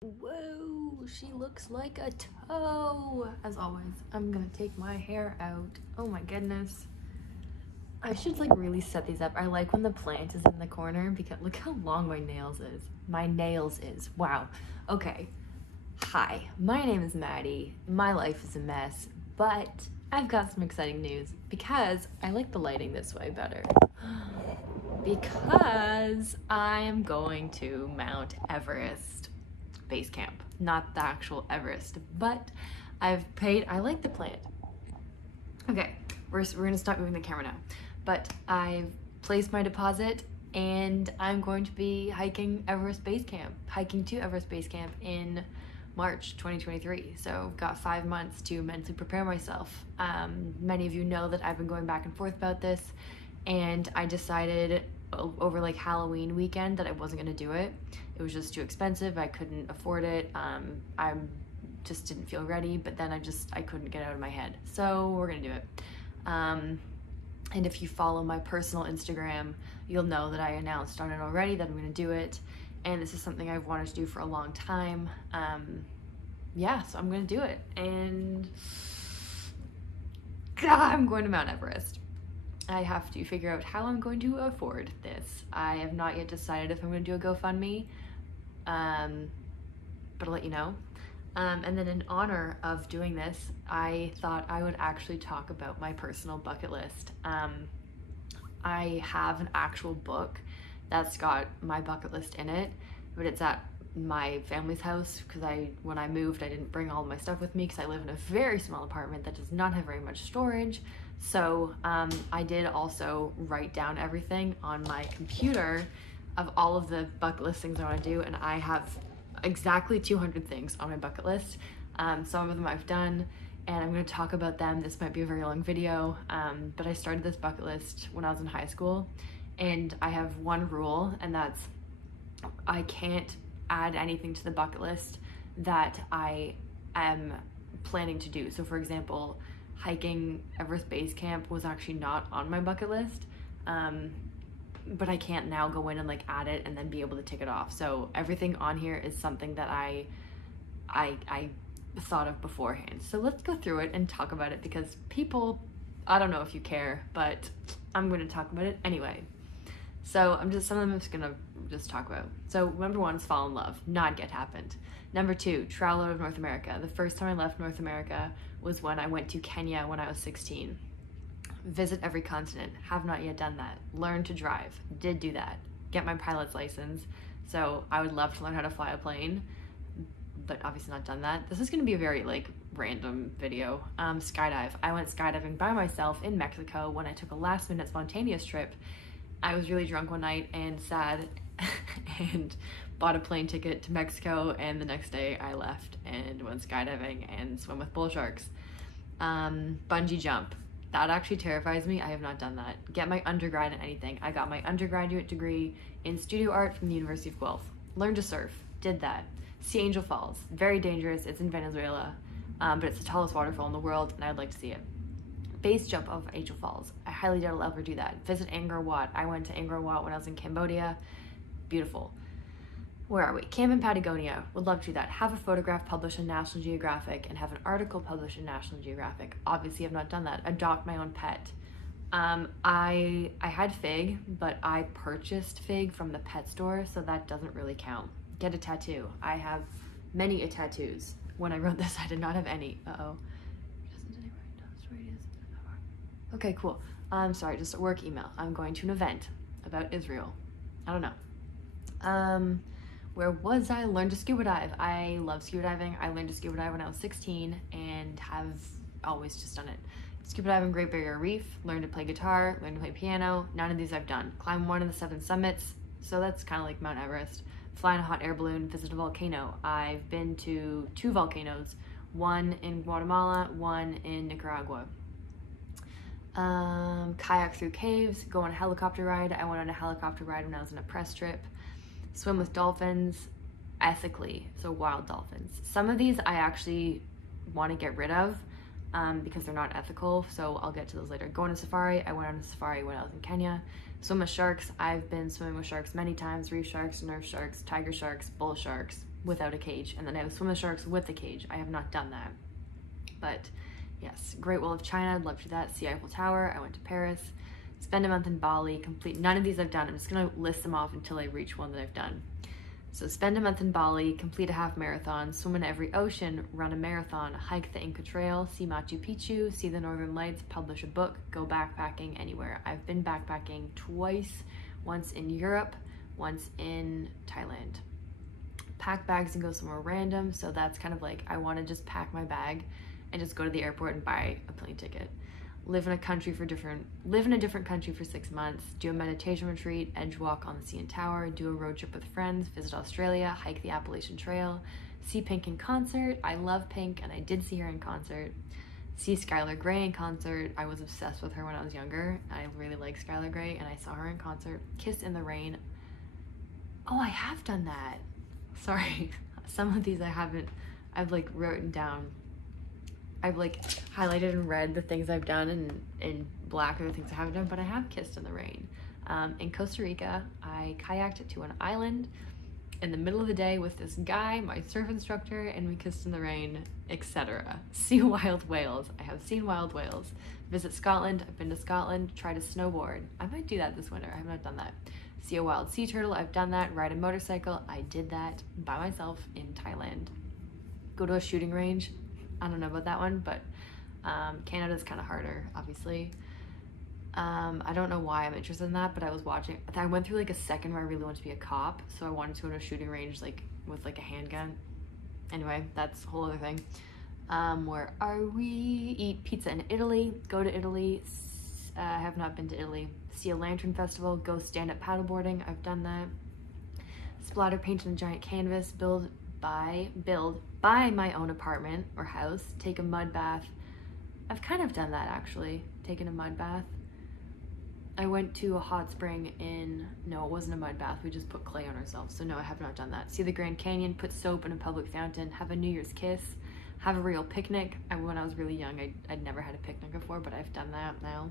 Whoa, she looks like a toe. As always, I'm gonna take my hair out. Oh my goodness. I should like really set these up. I like when the plant is in the corner because look how long my nails is. My nails is. Wow. Okay. Hi, my name is Maddie. My life is a mess, but I've got some exciting news because I like the lighting this way better. Because I am going to Mount Everest base camp, not the actual Everest, but I've paid. I like the plant. Okay, we're gonna stop moving the camera now, but I've placed my deposit and I'm going to be hiking to Everest Base Camp in March 2023. So I've got 5 months to mentally prepare myself. Many of you know that I've been going back and forth about this, and I decided over like Halloween weekend that I wasn't gonna do it. It was just too expensive. I couldn't afford it. I just didn't feel ready, but then I couldn't get it out of my head. So we're gonna do it. And if you follow my personal Instagram, you'll know that I announced on it already that I'm gonna do it. And this is something I've wanted to do for a long time. Yeah, so I'm gonna do it. And God, I'm going to Mount Everest. I have to figure out how I'm going to afford this. I have not yet decided if I'm going to do a GoFundMe, but I'll let you know. And then in honor of doing this, I thought I would actually talk about my personal bucket list. I have an actual book that's got my bucket list in it, but it's at my family's house because when I moved, I didn't bring all my stuff with me because I live in a very small apartment that does not have very much storage. So I did also write down everything on my computer of all of the bucket list things I want to do, and I have exactly 200 things on my bucket list. Some of them I've done, and I'm going to talk about them. This might be a very long video, but I started this bucket list when I was in high school, and I have one rule, and that's I can't add anything to the bucket list that I am planning to do. So for example, hiking Everest Base Camp was actually not on my bucket list, but I can't now go in and like add it and then be able to tick it off. So everything on here is something that I thought of beforehand. So let's go through it and talk about it because people, I don't know if you care, but I'm going to talk about it anyway. So some of them I'm just gonna talk about. So number 1 is fall in love, not yet happened. Number 2, travel out of North America. The first time I left North America was when I went to Kenya when I was 16. Visit every continent, have not yet done that. Learn to drive, did do that. Get my pilot's license. So I would love to learn how to fly a plane, but obviously not done that. This is gonna be a very like random video. Skydive. I went skydiving by myself in Mexico when I took a last minute spontaneous trip. I was really drunk one night and sad and bought a plane ticket to Mexico, and the next day I left and went skydiving and swim with bull sharks. Bungee jump. That actually terrifies me. I have not done that. Get my undergrad in anything. I got my undergraduate degree in studio art from the University of Guelph. Learned to surf. Did that. See Angel Falls. Very dangerous. It's in Venezuela, but it's the tallest waterfall in the world, and I'd like to see it. Base jump of Angel Falls. I highly doubt I'll ever do that. Visit Angkor Wat. I went to Angkor Wat when I was in Cambodia. Beautiful. Where are we? Camp in Patagonia. Would love to do that. Have a photograph published in National Geographic and have an article published in National Geographic. Obviously, I've not done that. Adopt my own pet. I had Fig, but I purchased Fig from the pet store, so that doesn't really count. Get a tattoo. I have many tattoos. When I wrote this, I did not have any. Uh-oh. Okay, cool. I'm sorry, just a work email. I'm going to an event about Israel. I don't know. Where was I? Learned to scuba dive. I love scuba diving. I learned to scuba dive when I was 16 and have always just done it. Scuba diving, Great Barrier Reef, learned to play guitar, learned to play piano. None of these I've done. Climb one of the 7 summits, so that's kind of like Mount Everest. Fly in a hot air balloon, visit a volcano. I've been to 2 volcanoes, one in Guatemala, one in Nicaragua. Kayak through caves, go on a helicopter ride. I went on a helicopter ride when I was on a press trip. Swim with dolphins, ethically, so wild dolphins. Some of these I actually want to get rid of because they're not ethical, so I'll get to those later. Go on a safari. I went on a safari when I was in Kenya. Swim with sharks. I've been swimming with sharks many times. Reef sharks, nerf sharks, tiger sharks, bull sharks, without a cage, and then I would swim with sharks with the cage. I have not done that. But yes, Great Wall of China, I'd love to do that. See Eiffel Tower, I went to Paris. Spend a month in Bali, complete, none of these I've done. I'm just gonna list them off until I reach one that I've done. So spend a month in Bali, complete a half marathon, swim in every ocean, run a marathon, hike the Inca Trail, see Machu Picchu, see the Northern Lights, publish a book, go backpacking anywhere. I've been backpacking twice, once in Europe, once in Thailand. Pack bags and go somewhere random, so that's kind of like, I wanna just pack my bag and just go to the airport and buy a plane ticket. Live in a different country for 6 months, do a meditation retreat, edge walk on the CN Tower, do a road trip with friends, visit Australia, hike the Appalachian Trail, see Pink in concert. I love Pink and I did see her in concert. See Skylar Grey in concert. I was obsessed with her when I was younger. I really like Skylar Grey and I saw her in concert. Kiss in the Rain. Oh, I have done that. Sorry, some of these I haven't, I've like written down. I've like highlighted in red the things I've done, and in black are the things I haven't done, but I have kissed in the rain. In Costa Rica, I kayaked to an island in the middle of the day with this guy, my surf instructor, and we kissed in the rain, etc. See wild whales. I have seen wild whales. Visit Scotland. I've been to Scotland. Try to snowboard. I might do that this winter. I have not done that. See a wild sea turtle. I've done that. Ride a motorcycle. I did that by myself in Thailand. Go to a shooting range. I don't know about that one, but Canada's kind of harder, obviously. I don't know why I'm interested in that, but I went through like a second where I really wanted to be a cop, so I wanted to go to a shooting range like with like a handgun. Anyway, that's a whole other thing. Where are we? Eat pizza in Italy, go to Italy. I have not been to Italy. See a lantern festival, go stand up paddleboarding. I've done that. Splatter paint on a giant canvas, buy my own apartment or house, take a mud bath. I've kind of done that actually, taken a mud bath. I went to a hot spring no, it wasn't a mud bath, we just put clay on ourselves, so no, I have not done that. See the Grand Canyon, put soap in a public fountain, have a New Year's kiss, have a real picnic. When I was really young, I'd never had a picnic before, but I've done that now.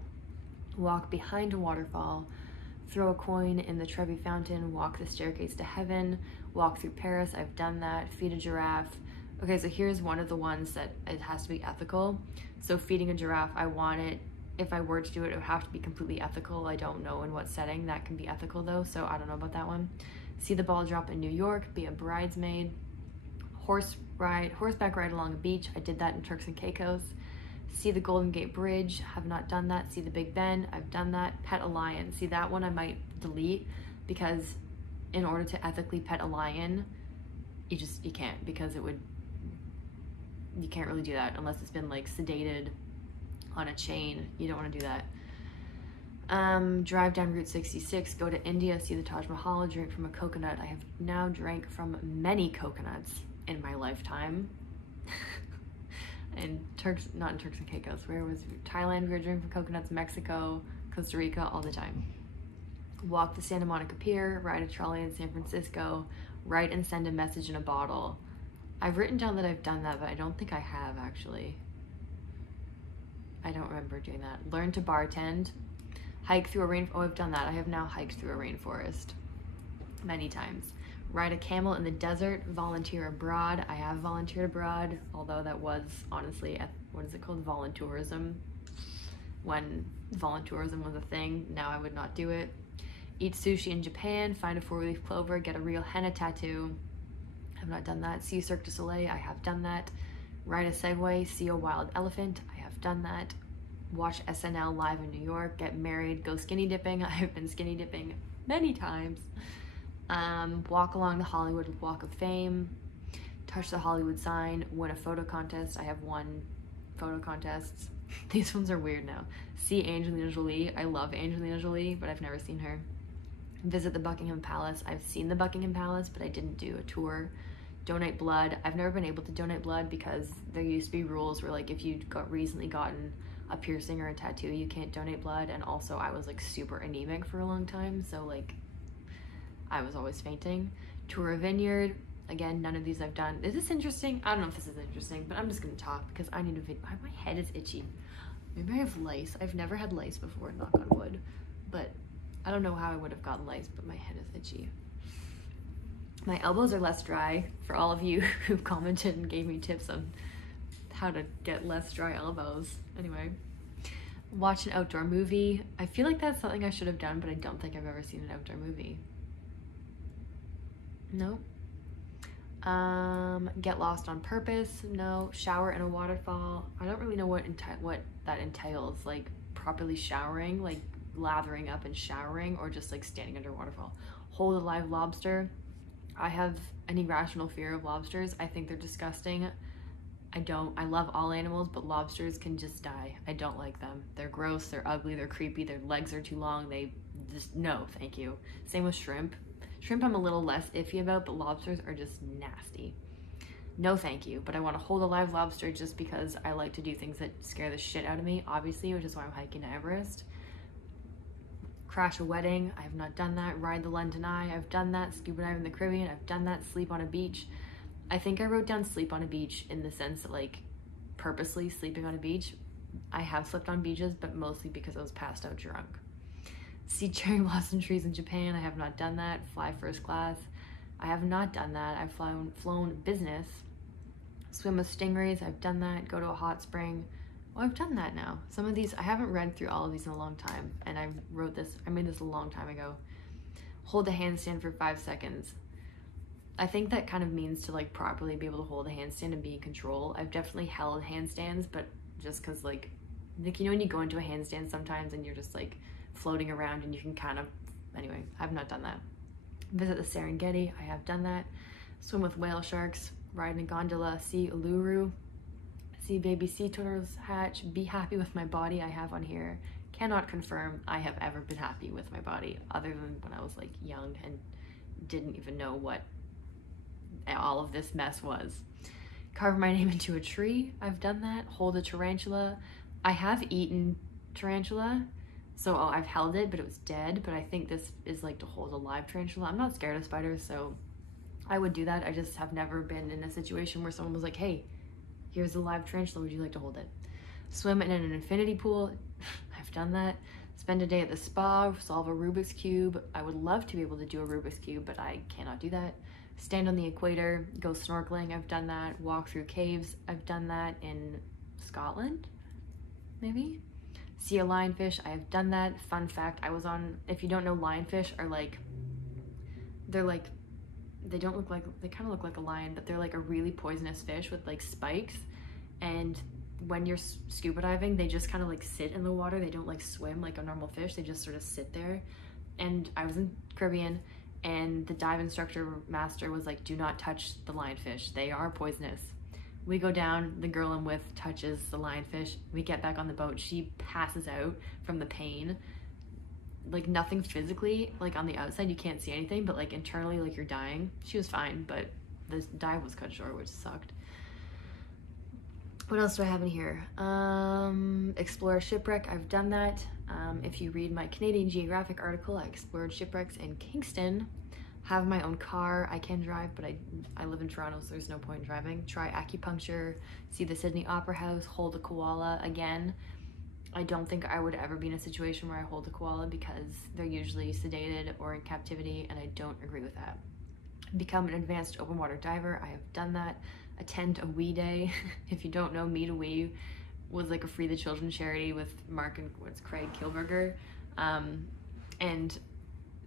Walk behind a waterfall, throw a coin in the Trevi Fountain, walk the staircase to heaven, walk through Paris. I've done that. Feed a giraffe. Okay, so here's one of the ones that it has to be ethical. So feeding a giraffe, I want it, if I were to do it, it would have to be completely ethical. I don't know in what setting that can be ethical though, so I don't know about that one. See the ball drop in New York, be a bridesmaid. Horseback ride along a beach. I did that in Turks and Caicos. See the Golden Gate Bridge, have not done that. See the Big Ben, I've done that. Pet a lion. See, that one I might delete because in order to ethically pet a lion, you can't, because you can't really do that unless it's been like sedated on a chain. You don't want to do that. Drive down Route 66, go to India, see the Taj Mahal, drink from a coconut. I have now drank from many coconuts in my lifetime. Not in Turks and Caicos, Thailand, we were drinking from coconuts, Mexico, Costa Rica, all the time. Walk the Santa Monica Pier, ride a trolley in San Francisco, write and send a message in a bottle. I've written down that I've done that, but I don't think I have actually. I don't remember doing that. Learn to bartend, hike through a rainforest. Oh, I've done that. I have now hiked through a rainforest many times. Ride a camel in the desert, volunteer abroad. I have volunteered abroad, although that was honestly, what is it called? Voluntourism. When voluntourism was a thing, now I would not do it. Eat sushi in Japan, find a 4-leaf clover, get a real henna tattoo. I've not done that. See Cirque du Soleil, I have done that. Ride a Segway, see a wild elephant, I have done that. Watch SNL live in New York, get married, go skinny dipping. I have been skinny dipping many times. Walk along the Hollywood Walk of Fame, touch the Hollywood sign, win a photo contest. I have won photo contests. These ones are weird now. See Angelina Jolie. I love Angelina Jolie, but I've never seen her. Visit the Buckingham Palace. I've seen the Buckingham Palace, but I didn't do a tour. Donate blood. I've never been able to donate blood because there used to be rules where like if you recently gotten a piercing or a tattoo, you can't donate blood. And also I was like super anemic for a long time, so like I was always fainting. Tour a vineyard. Again, none of these I've done. Is this interesting? I don't know if this is interesting, but I'm just gonna talk because I need a video. My head is itchy. Maybe I have lice. I've never had lice before, knock on wood. But I don't know how I would have gotten lice, but my head is itchy. My elbows are less dry, for all of you who commented and gave me tips on how to get less dry elbows. Anyway, watch an outdoor movie. I feel like that's something I should have done, but I don't think I've ever seen an outdoor movie. No. Get lost on purpose. No. Shower in a waterfall. I don't really know what that entails, like properly showering, like lathering up and showering, or just like standing under a waterfall. Hold a live lobster. I have an irrational fear of lobsters. I think they're disgusting. I love all animals, but lobsters can just die. I don't like them. They're gross, they're ugly, they're creepy, their legs are too long. They just, no, thank you. Same with shrimp. Shrimp I'm a little less iffy about, but lobsters are just nasty. No thank you, but I want to hold a live lobster just because I like to do things that scare the shit out of me, obviously, which is why I'm hiking to Everest. Crash a wedding, I have not done that. Ride the London Eye, I've done that. Scuba dive in the Caribbean, I've done that. Sleep on a beach. I think I wrote down sleep on a beach in the sense that like purposely sleeping on a beach. I have slept on beaches, but mostly because I was passed out drunk. See cherry blossom trees in Japan, I have not done that. Fly first class, I have not done that. I've flown business. Swim with stingrays, I've done that. Go to a hot spring. Oh, I've done that now. Some of these, I haven't read through all of these in a long time, and I made this a long time ago. Hold a handstand for 5 seconds. I think that kind of means to like properly be able to hold a handstand and be in control. I've definitely held handstands, but just cause like you know when you go into a handstand sometimes and you're just like floating around and you can kind of, anyway, I've not done that. Visit the Serengeti, I have done that. Swim with whale sharks, ride in a gondola, see Uluru, see baby sea turtles hatch, be happy with my body, I have on here. Cannot confirm I have ever been happy with my body other than when I was like young and didn't even know what all of this mess was. Carve my name into a tree, I've done that. Hold a tarantula. I have eaten tarantula, so I've held it, but it was dead, but I think this is like to hold a live tarantula. I'm not scared of spiders, so I would do that. I just have never been in a situation where someone was like, hey, here's a live tarantula, would you like to hold it? Swim in an infinity pool, I've done that. Spend a day at the spa, solve a Rubik's Cube. I would love to be able to do a Rubik's Cube, but I cannot do that. Stand on the equator, go snorkeling, I've done that. Walk through caves, I've done that in Scotland, maybe? See a lionfish, I have done that. Fun fact, if you don't know, lionfish are like, they kind of look like a lion, but they're like a really poisonous fish with like spikes. And when you're scuba diving, they just kind of like sit in the water. They don't like swim like a normal fish. They just sort of sit there. And I was in Caribbean, and the dive instructor master was like, do not touch the lionfish. They are poisonous. We go down, the girl I'm with touches the lionfish. We get back on the boat. She passes out from the pain. Like nothing physically, like on the outside, you can't see anything, but like internally, like you're dying. She was fine, but the dive was cut short, which sucked. What else do I have in here? Explore a shipwreck, I've done that. If you read my Canadian Geographic article, I explored shipwrecks in Kingston. Have my own car, I can drive, but I live in Toronto, so there's no point in driving. Try acupuncture, see the Sydney Opera House, hold a koala again. I don't think I would ever be in a situation where I hold a koala because they're usually sedated or in captivity, and I don't agree with that. Become an advanced open water diver, I have done that. Attend a Wee Day. If you don't know, Meet a Wee was like a Free the Children charity with Craig Kilberger, and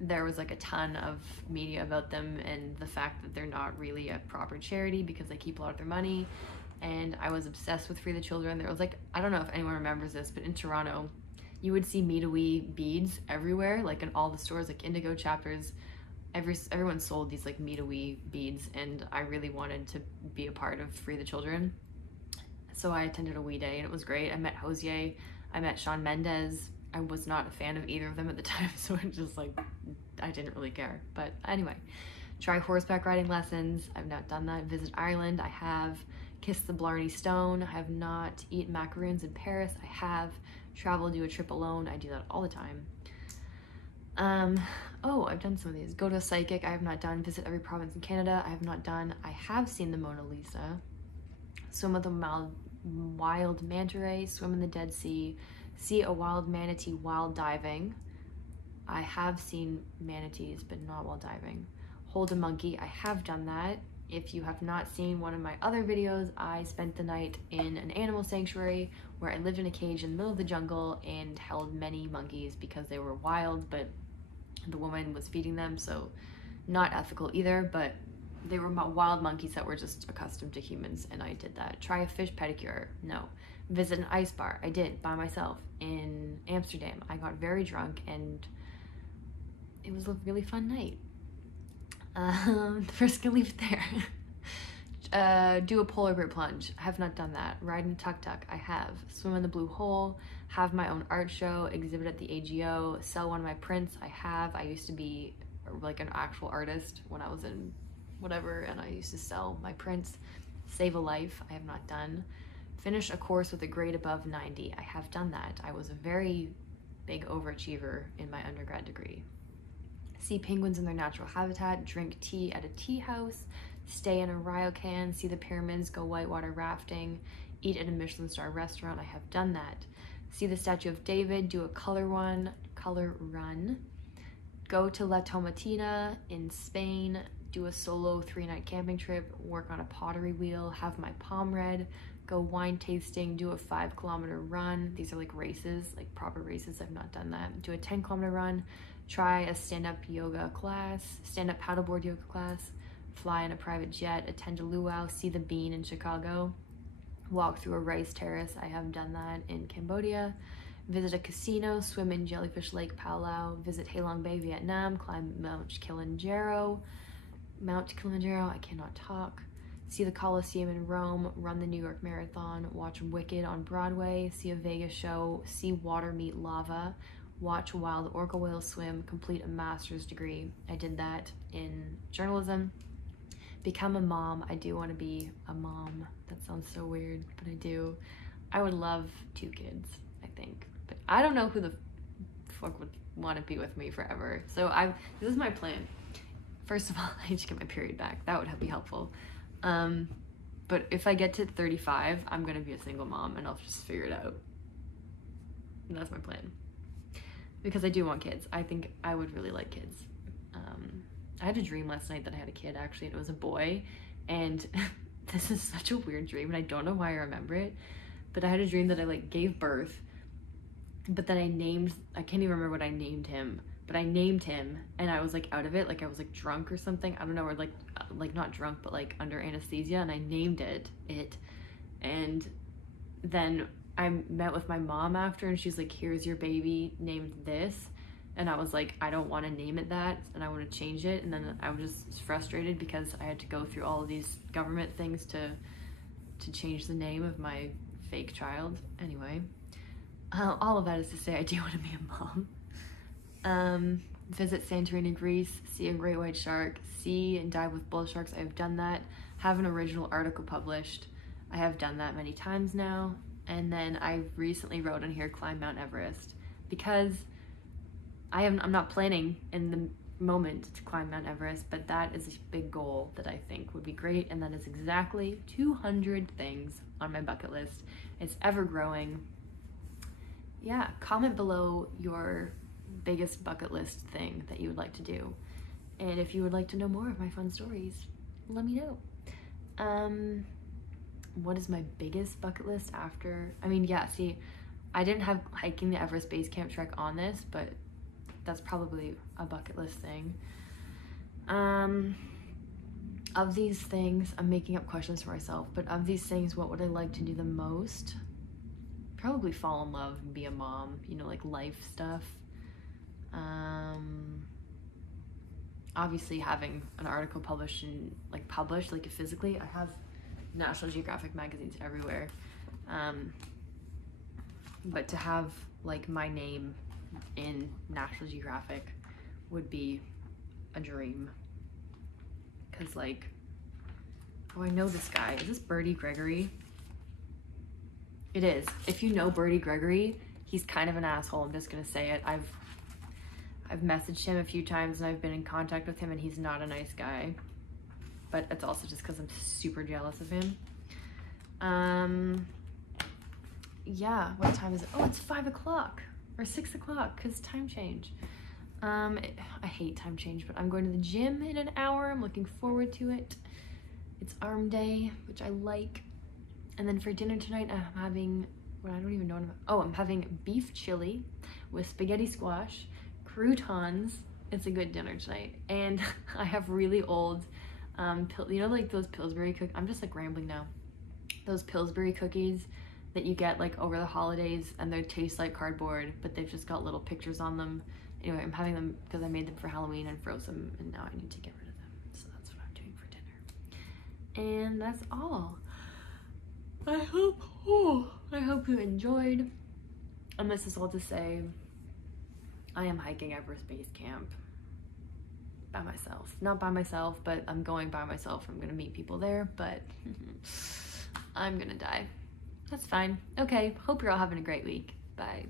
there was like a ton of media about them and the fact that they're not really a proper charity because they keep a lot of their money. And I was obsessed with Free the Children. There was like, I don't know if anyone remembers this, but in Toronto, you would see Meet a Wee beads everywhere, like in all the stores, like Indigo Chapters. Everyone sold these like Meet a Wee beads, and I really wanted to be a part of Free the Children. So I attended a Wee Day and it was great. I met Hosier, I met Shawn Mendes. I was not a fan of either of them at the time, so it just like, I didn't really care. But anyway, try horseback riding lessons. I've not done that. Visit Ireland, I have. Kiss the Blarney Stone, I have not. Eat macaroons in Paris, I have. Travel, do a trip alone, I do that all the time. Oh, I've done some of these. Go to a psychic, I have not done. Visit every province in Canada, I have not done. I have seen the Mona Lisa. Swim with a wild manta ray, swim in the Dead Sea, see a wild manatee while diving. I have seen manatees, but not while diving. hold a monkey. I have done that. If you have not seen one of my other videos, I spent the night in an animal sanctuary where I lived in a cage in the middle of the jungle and held many monkeys because they were wild, but the woman was feeding them, so not ethical either, but they were wild monkeys that were just accustomed to humans, and I did that. Try a fish pedicure? No. Visit an ice bar? I did, by myself, in Amsterdam. I got very drunk, and it was a really fun night. First gonna leave it there. Do a polar bear plunge. I have not done that. Ride in a tuk-tuk. I have. Swim in the blue hole. Have my own art show. Exhibit at the AGO. Sell one of my prints. I have. I used to be like an actual artist when I was in whatever, and I used to sell my prints. Save a life. I have not done. Finish a course with a grade above 90. I have done that. I was a very big overachiever in my undergrad degree. See penguins in their natural habitat, drink tea at a tea house, stay in a ryokan, see the pyramids, go whitewater rafting, eat at a Michelin star restaurant. I have done that. See the Statue of David, do a color run, go to La Tomatina in Spain, do a solo 3-night camping trip, work on a pottery wheel, have my palm read, go wine tasting, do a 5-kilometer run. These are like races, like proper races. I've not done that. Do a 10-kilometer run, try a stand-up yoga class, stand-up paddleboard yoga class, fly in a private jet, attend a luau, see the bean in Chicago, walk through a rice terrace. I have done that in Cambodia. Visit a casino, swim in Jellyfish Lake, Palau, visit Halong Bay, Vietnam, climb Mount Kilimanjaro, I cannot talk. See the Colosseum in Rome, run the New York Marathon, watch Wicked on Broadway, see a Vegas show, see water meet lava, watch wild orca whales swim, complete a master's degree. I did that in journalism. Become a mom. I do want to be a mom. That sounds so weird, but I do. I would love 2 kids, I think. But I don't know who the fuck would want to be with me forever. So this is my plan. First of all, I need to get my period back. That would be helpful. But if I get to 35, I'm gonna be a single mom and I'll just figure it out. And that's my plan. Because I do want kids. I think I would really like kids. I had a dream last night that I had a kid, actually, and it was a boy. And this is such a weird dream, and I don't know why I remember it. But I had a dream that I like gave birth, but then I can't even remember what I named him. But I named him, and I was like out of it, like I was like drunk or something. I don't know, or like not drunk, but like under anesthesia, and I named it. And then I met with my mom after, and she's like, here's your baby named this. And I was like, I don't want to name it that, and I want to change it. And then I was just frustrated because I had to go through all of these government things to change the name of my fake child. Anyway, all of that is to say I do want to be a mom. Visit Santorini, Greece, see a great white shark, see and dive with bull sharks. I have done that. Have an original article published. I have done that many times now. And then I recently wrote on here, climb Mount Everest, because I'm not planning in the moment to climb Mount Everest, but that is a big goal that I think would be great. And that is exactly 200 things on my bucket list. It's ever growing. Yeah, comment below your biggest bucket list thing that you would like to do. And if you would like to know more of my fun stories, let me know. What is my biggest bucket list after? I mean, yeah, see, I didn't have hiking the Everest Base Camp trek on this, but that's probably a bucket list thing. Of these things, I'm making up questions for myself, but of these things, what would I like to do the most? Probably fall in love and be a mom, you know, like life stuff. Obviously having an article published physically. I have National Geographic magazines everywhere. But to have like my name in National Geographic would be a dream. Cause like, oh, I know this guy. Is this Birdie Gregory? It is. If you know Birdie Gregory, he's kind of an asshole. I'm just gonna say it. I've messaged him a few times and I've been in contact with him, and he's not a nice guy. But it's also just because I'm super jealous of him. Yeah, what time is it? Oh, it's 5 o'clock or 6 o'clock because time change. I hate time change, but I'm going to the gym in an hour. I'm looking forward to it. It's arm day, which I like. And then for dinner tonight, I'm having, well, I don't even know what I'm having beef chili with spaghetti squash, croutons. It's a good dinner tonight. And I have really old, you know, like those Pillsbury cookies. I'm just like rambling now. Those Pillsbury cookies that you get like over the holidays, and they taste like cardboard, but they've just got little pictures on them. Anyway, I'm having them because I made them for Halloween and froze them, and now I need to get rid of them. So that's what I'm doing for dinner. And that's all. I hope you enjoyed. And this is all to say, I am hiking Everest Base Camp by myself. Not by myself, but I'm going by myself. I'm gonna meet people there, but I'm gonna die. That's fine. Okay, hope you're all having a great week. Bye.